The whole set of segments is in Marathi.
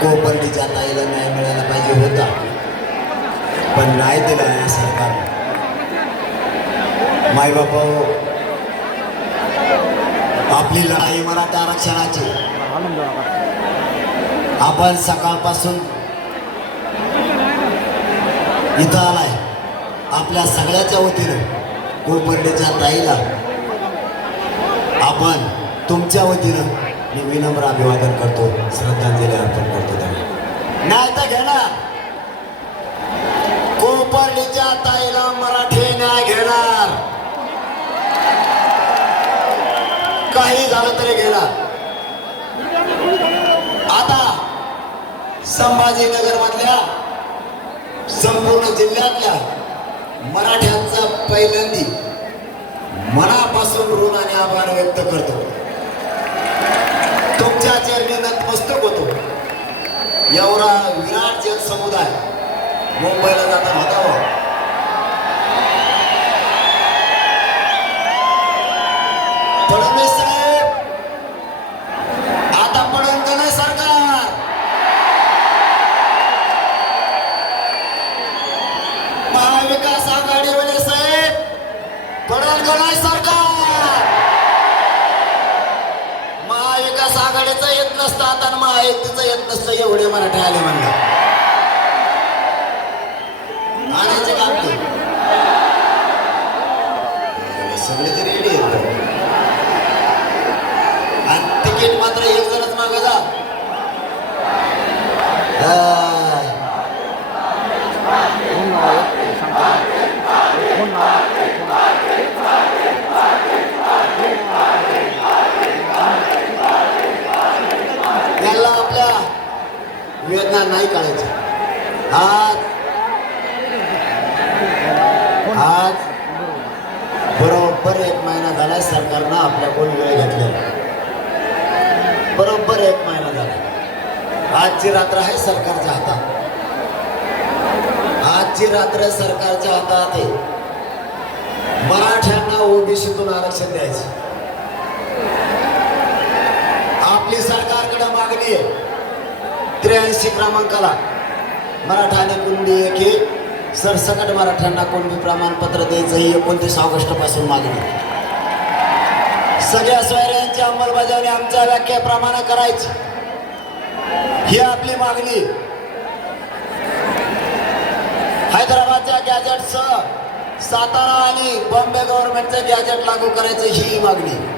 कोपर्डीच्या ताईला न्याय मिळायला पाहिजे होता. पण नाही दिला या सरकार मायबाप आपली लढाई मराठा आरक्षणाची. आपण सकाळपासून इथं आलाय. आपल्या सगळ्याच्या वतीनं कोपर्डीच्या ताईला आपण तुमच्या वतीनं मी विनम्र अभिवादन करतो. श्रद्धांजली अर्पण करतो त्यांना. नाही तर घेणार कोपर्डीच्या ताईला मराठी नाही घेणार. काही झालं तरी घेणार. आता संभाजीनगर मधल्या संपूर्ण जिल्ह्यातल्या मराठ्यांचा पहिल्यांदी मनापासून ऋण आणि आभार व्यक्त करतो. तुमच्या चरणी नतमस्तक होतो. एवढा विराट जन समुदाय मुंबईला जाताना होता. हो. फडणवीस साहेब आता पडून का नाही सरकार. महाविकास आघाडीवाले साहेब पडून का नाही सरकार. महाविकास येत नसतं आता आणि महायुतीचं येत नसतं एवढे मराठी आले म्हणलं. आणायचे काम सगळे तरी रेडी आहेत आणि तिकीट मात्र एक जणच मागा जा हा. याला आपल्या वेदना नाही काढायची. आज आज बरोबर एक महिना झाला सरकारनं आपल्याकडून वेळ घेतलेला. बरोबर एक महिना झाला. आजची रात्र आहे सरकारच्या हातात. आजची रात्र सरकारच्या हातात आहे. मराठ्यांना ओबीसीतून आरक्षण द्यायचं. आपली सरकारकडे मागणी आहे. त्र्याऐंशी क्रमांकाला मराठा आणि कुणबी एके सरसकट मराठ्यांना कुणबी प्रमाणपत्र द्यायचं ही एकोणतीस ऑगस्टपासून मागणी. सगळ्या सोयऱ्यांची अंमलबजावणी आमच्या व्याख्याप्रमाणे करायची. ही आपली मागणी. हैदराबादच्या गॅजेटसह सातारा आणि बॉम्बे गव्हर्नमेंटचं गॅजेट लागू करायचं ही मागणी.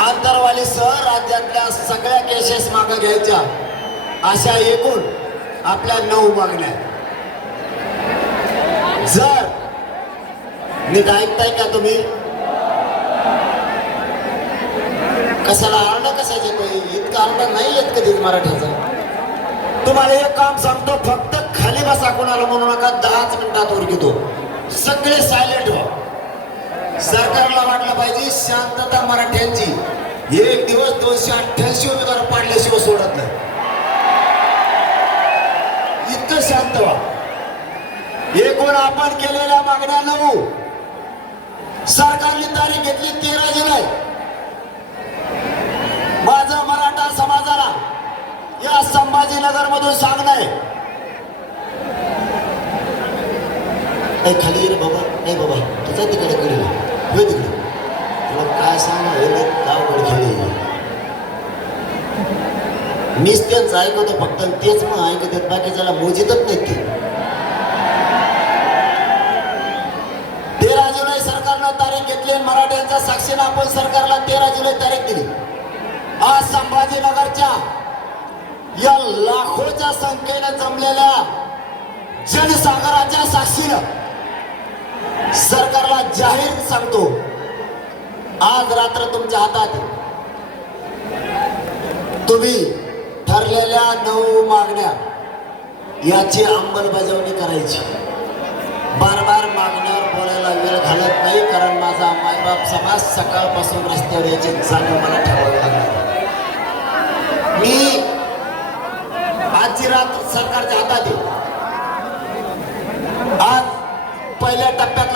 आमदारवाली आंतरवालीसह राज्यातल्या सगळ्या केसेस मागे घ्यायच्या. अशा एकूण आपल्या नऊ मागण्या जर नीट ऐकताय का तुम्ही? कशाला आरडा कशाचे काही इतकं आरडा नाही येत कधीच मराठ्याचा. तुम्हाला एक काम सांगतो फक्त खाली बसा कोणाला म्हणू नका दहाच मिनिटात वर घेतो सगळे सायलेंट व्हा. सरकारला वाटलं पाहिजे शांतता मराठ्यांची. एक दिवस दोनशे अठ्ठ्याऐंशी उमेदवार पाडल्याशिवाय सोडत नाही. इतकं शांत व्हा. एकूण आपण केलेल्या मागण्या नऊ. सरकारने तारीख घेतली तेरा जुलै. माझं मराठा समाजाला या संभाजीनगर मधून सांगणं आहे. खाली बाबा. नाही बाबा तुझा तिकडे कडे तिकडे काय सांगा हे लय खेळी मीच त्यांचं ऐकवतो फक्त तेच मग ऐकतात बाकीच्याला मोजितच नाही ते. तेरा जुलै सरकारनं तारीख घेतली मराठ्यांच्या साक्षीनं आपण सरकारला तेरा जुलै तारीख दिली. आज संभाजीनगरच्या या लाखोच्या संख्येनं जमलेल्या जनसागराच्या साक्षीनं सरकारला जाहीर सांगतो. आज रात्र तुमच्या हातात. तुम्ही ठरलेल्या नऊ मागण्या याची अंमलबजावणी करायची. बार बार मागण्यावर बोलायला वेळ घालत नाही कारण माझा मायबाप समाज सकाळपासून रस्त्यावर याची जाणीव मला ठेवावी लागणार मी आजची रात्र सरकारच्या हातात आहे आज पहिल्या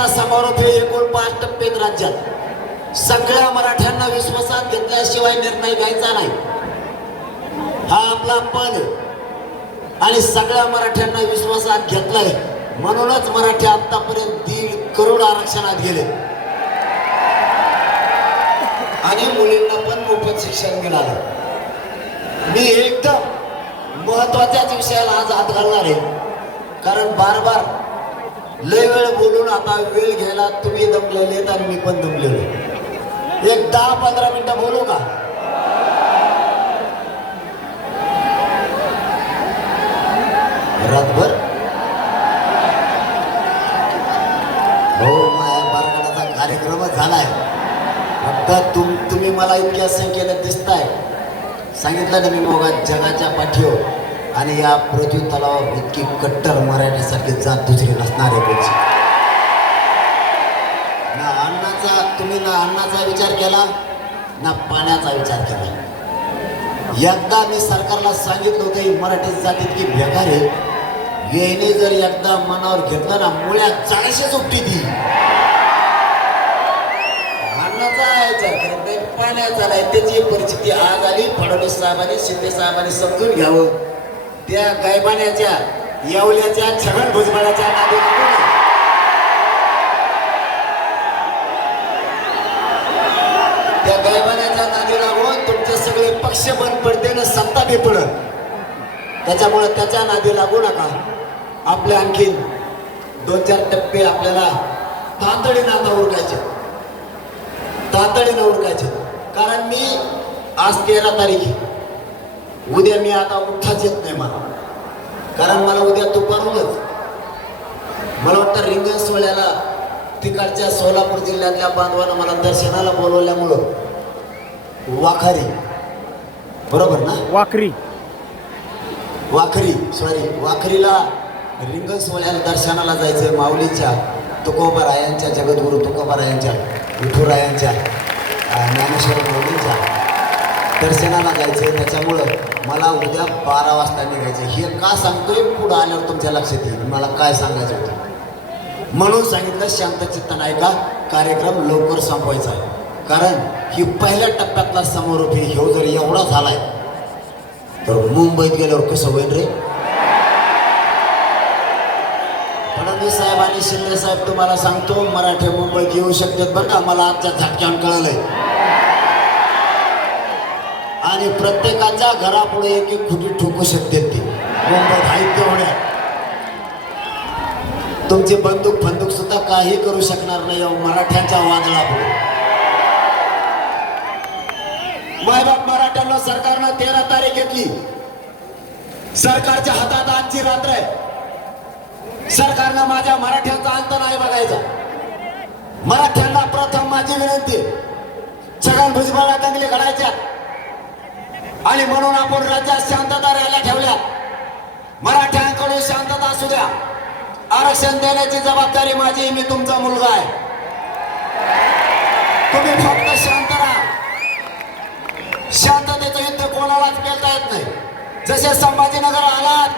मराठा समारोप हे एकूण पाच टप्प्यात राज्यात. सगळ्या मराठ्यांना विश्वासात घेतल्याशिवाय निर्णय घ्यायचा नाही. हा आपला पद आहे. आणि सगळ्या मराठ्यांना विश्वासात घेतलाय. म्हणूनच मराठी आतापर्यंत दीड करोड आरक्षणात गेले. आणि मुलींना पण मोफत शिक्षण मिळालं. मी एकदम महत्वाच्याच विषयाला आज हात घालणार आहे. कारण बार बार लय वेळ बोलून आता वेळ घ्यायला तुम्ही दमलेले आणि मी पण दमलेलो एक दहा पंधरा मिनिटं बोलू का? रातभर? हो माझ्या बारगडाचा कार्यक्रमच झालाय. फक्त तुम तुम्ही मला इतक्या संख्येने दिसताय. सांगितलं ना मी मोगा जगाच्या पाठीवर. आणि या पृथ्वी तलावावर इतकी कट्टर मराठीसारखी जात दुसरी नसणार आहे कोणची. ना अन्नाचा तुम्ही ना अन्नाचा विचार केला ना पाण्याचा विचार केला. एकदा मी सरकारला सांगितलं होतं ही मराठी जात इतकी बेकार आहे. येणे जर एकदा मनावर घेतलं ना मुळ्या चाळीसच सुट्टी ती. अन्नाचा विचार करत नाही पाण्याचा नाही. त्याची परिस्थिती आज आली फडणवीस साहेबांनी शिंदे साहेबांनी समजून घ्यावं. त्या गायबाण्याच्या येवल्याच्या छगन भुजबळाच्या नादे लागू त्या गायबाण्याच्या नादी लागून तुमचे सगळे पक्ष बंद पडते ना सत्ता बी पडत त्याच्यामुळे त्याच्या नादी लागू नका. आपले आणखीन दोन चार टप्पे आपल्याला तातडीनं आता उरकायचे. तातडीनं उरकायचे. कारण मी आज तेरा तारीख आहे. उद्या मी आता उठाच येत नाही मला. कारण मला उद्या दुपारूनच मला वाटतं रिंगण सोहळ्याला तिकडच्या सोलापूर जिल्ह्यातल्या बांधवानं मला दर्शनाला बोलवल्यामुळं वाखारी. बरोबर ना? वाकरी वाखरी सॉरी वाखरीला रिंगण सोहळ्याला दर्शनाला जायचं माऊलीच्या तुकोबारायांच्या जगद्गुरू तुकोबारायांच्या विठुरायांच्या ज्ञानेश्वर माऊलींच्या दर्शनाला जायचं त्याच्यामुळं मला उद्या बारा वाजता निघायचं. हे का सांगतोय? पुढं आल्यावर तुमच्या लक्षात येईल. मला काय सांगायचं होतं? म्हणून सांगितलं शांतचित्त नाही कार्यक्रम लवकर संपवायचा आहे. कारण ही पहिल्या टप्प्यातला समारोप हे ह्यो जर एवढा झालाय तर मुंबईत गेल्यावर कसं होईल रे? फडणवीस साहेब आणि शिंदे साहेब तुम्हाला सांगतो मराठी मुंबईत येऊ शकतात बरं का? मला आजच्या झटक्यान कळलंय. आणि प्रत्येकाच्या घरापुढे एक एक खुटी ठोकू शकते ते. मुंबईत आहेत तेवढ्या तुमची बंदूक बंदूक सुद्धा काही करू शकणार नाही या मराठ्यांच्या वादळापुढे. मायबाप मराठ्यांना सरकारनं तेरा तारीख घेतली. सरकारच्या हातात आजची रात्र आहे. सरकारनं माझ्या मराठ्यांचा अंत नाही बघायचा. मराठ्यांना प्रथम माझी विनंती छगन भुजबळला दंगली घडायच्या आणि म्हणून आपण राज्यात शांतता रॅल्या ठेवल्या. मराठ्यांकडून शांतता असू द्या. आरक्षण देण्याची जबाबदारी माझी मी तुमचा मुलगा आहे. तुम्ही फक्त शांत राहा. शांततेचं युद्ध कोणालाच पेलता येत नाही. जसे संभाजीनगर आलात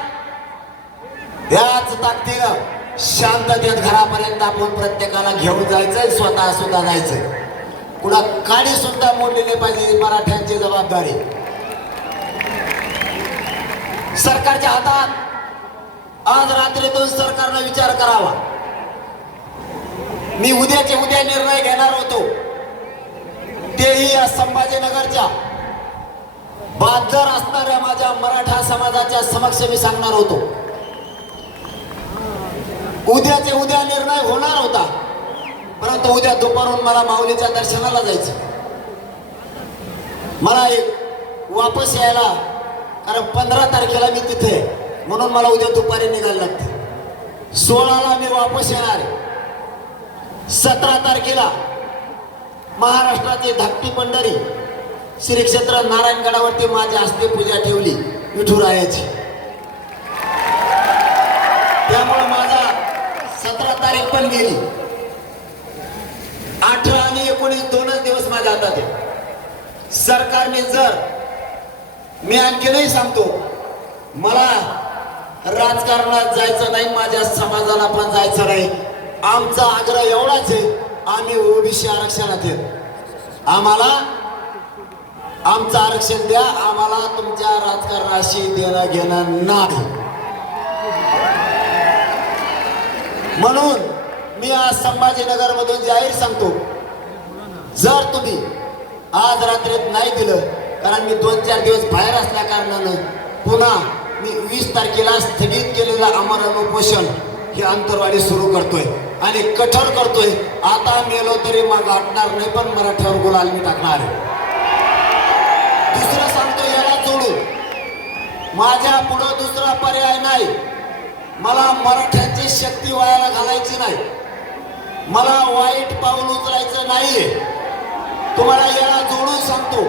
त्याच ताकदीनं शांततेत घरापर्यंत आपण प्रत्येकाला घेऊन जायचंय स्वतः सुद्धा जायचंय. कुणा काडी सुद्धा मोडलेली पाहिजे मराठ्यांची जबाबदारी. सरकारच्या हातात आज रात्रीतून सरकारनं विचार करावा. मी उद्याचे उद्या निर्णय घेणार होतो. तेही या संभाजीनगरच्या बाजार असणाऱ्या माझ्या मराठा समाजाच्या समक्ष मी सांगणार होतो. उद्याचे उद्या निर्णय होणार होता परंतु उद्या दुपारून मला माऊलीच्या दर्शनाला जायचं. मला एक वापस यायला कारण पंधरा तारखेला मी तिथे म्हणून मला उद्या दुपारी निघायला लागते. सोळाला मी वापस येणार आहे. सतरा तारखेला महाराष्ट्राची धाकटी पंढरी श्री क्षेत्र नारायणगडावरती माझ्या हस्ते पूजा ठेवली विठुरायाची. त्यामुळे माझा सतरा तारीख पण गेली. अठरा आणि एकोणीस दोनच दिवस माझ्या हातात आहे. सरकारने जर मी आणखीनही सांगतो. मला राजकारणात जायचं नाही माझ्या समाजाला पण जायचं नाही. आमचा आग्रह एवढाच आहे आम्ही ओबीसी आरक्षणात आहेत आम्हाला आमचं आरक्षण द्या आम्हाला तुमच्या राजकारणाशी देणं घेणं नाही. म्हणून मी आज संभाजीनगर मधून जाहीर सांगतो. जर तुम्ही आज रात्रीत नाही दिलं कारण मी दोन चार दिवस बाहेर असल्या कारणानं पुन्हा मी वीस तारखेला स्थगित केलेलं अमर उपोषण हे अंतरवाडी सुरू करतोय आणि कठोर करतोय. आता मेलो तरी मग हटणार नाही पण मराठ्यावर गुलाल मी टाकणार आहे. दुसरं सांगतो याला जोडून माझ्या पुढं दुसरा पर्याय नाही. मला मराठ्यांची शक्ती वायाला घालायची नाही. मला वाईट पाऊल उचलायचं नाहीये. तुम्हाला याला जोडून सांगतो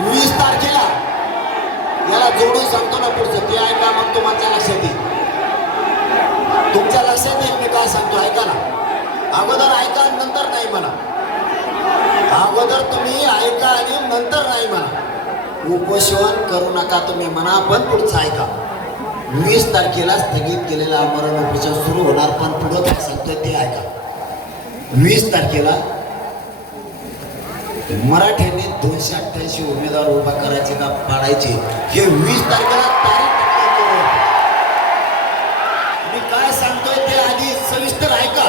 वीस तारखेला याला जोडून सांगतो ना पुढचं ते ऐका मग तुमच्या लक्षात येईल. तुमच्या लक्षात येईल मी काय सांगतो ऐका ना. अगोदर ऐका नंतर नाही म्हणा. अगोदर तुम्ही ऐका आणि नंतर नाही म्हणा. उपोषण करू नका तुम्ही म्हणा पण पुढचं ऐका. वीस तारखेला स्थगित केलेलं आमरण उपोषण सुरू होणार पण पुढं काय सांगतोय ते ऐका. वीस तारखेला मराठ्यांनी दोनशे अठ्ठ्याऐंशी उमेदवार उभा करायचे का पाडायचे हे वीस तारखेला तारीख मी काय सांगतोय ते आधी सविस्तर ऐका.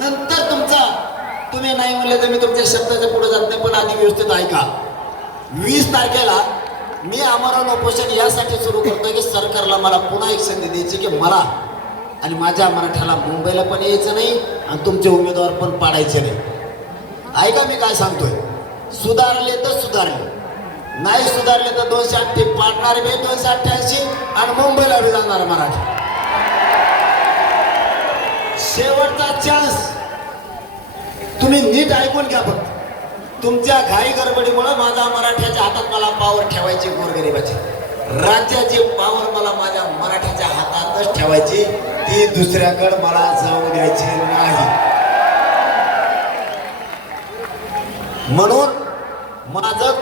नंतर तुमचा तुम्ही नाही म्हणले तर मी तुमच्या शब्दाच्या पुढे जात नाही पण आधी व्यवस्थित ऐका. वीस तारखेला मी आमरण उपोषण यासाठी सुरू करतोय की सरकारला मला पुन्हा एक संधी द्यायची की मला आणि माझ्या मराठ्याला मुंबईला पण यायचं नाही आणि तुमचे उमेदवार पण पाडायचे नाही. ऐका मी काय सांगतोय. सुधारले तर सुधारले. नाही सुधारले तर दोनशे अठ्ठे पाडणार बी दोनशे अठ्ठ्याऐंशी आणि मुंबईला बी जाणार मराठी. शेवटचा चान्स तुम्ही नीट ऐकून घ्या फक्त. तुमच्या घाई गडबडीमुळे माझा मराठ्याच्या हातात मला पावर ठेवायची गोरगरिबाची. राज्याची पावर मला माझ्या मराठ्याच्या हातातच ठेवायची. ती दुसऱ्याकडे मला जाऊ द्यायची नाही. म्हणून माझं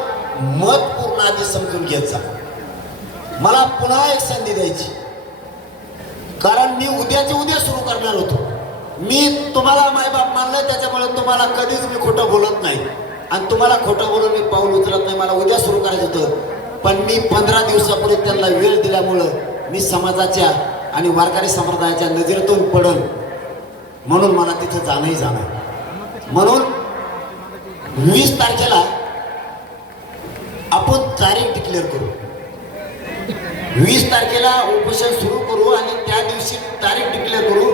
मत पूर्ण आधी समजून घ्यायचा मला पुन्हा एक संधी द्यायची. कारण मी उद्याचे उद्या सुरू करणार होतो. मी तुम्हाला मायबाप मानलं त्याच्यामुळे तुम्हाला कधीच मी खोटं बोलत नाही. आणि तुम्हाला खोटं बोलून मी पाऊल उचलत नाही मला उद्या सुरू करायचं होतं. पण मी पंधरा दिवसापूर्वी त्यांना वेळ दिल्यामुळं मी समाजाच्या आणि वारकरी संप्रदायाच्या नजरेतून पडल म्हणून मला तिथं जाणंही जाणं म्हणून वीस तारखेला आपण तारीख डिक्लेअर करू. वीस तारखेला उपोषण सुरू करू आणि त्या दिवशी तारीख डिक्लेअर करू.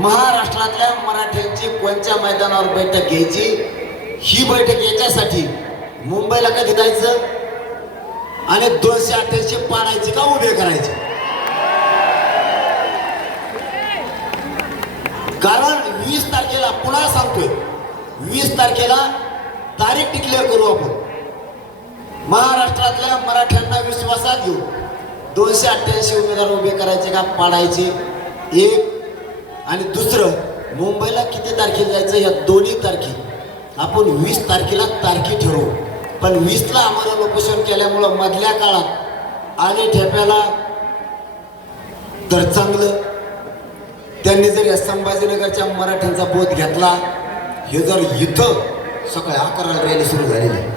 महाराष्ट्रातल्या मराठ्यांची कोणत्या मैदानावर बैठक घ्यायची? ही बैठक याच्यासाठी मुंबईला कधी जायचं? आणि दोनशे अठ्ठ्याऐंशी पाडायचे का उभे करायचे? कारण वीस तारखेला पुन्हा सांगतोय. वीस तारखेला तारीख डिक्लेअर करू आपण. महाराष्ट्रातल्या मराठ्यांना विश्वासात घेऊ दोनशे अठ्ठ्याऐंशी उमेदवार उभे करायचे का पाडायचे? एक आणि दुसरं मुंबईला किती तारखेला जायचं? या दोन्ही तारखे. आपण वीस तारखेला तारखी ठरवू. पण वीसला आम्हाला लोकेशन केल्यामुळं मधल्या काळात आले ठेप्याला तर चांगलं. त्यांनी जर या संभाजीनगरच्या मराठ्यांचा बोध घेतला हे जर इथं सकाळी अकराला रॅली सुरू झालेली आहे.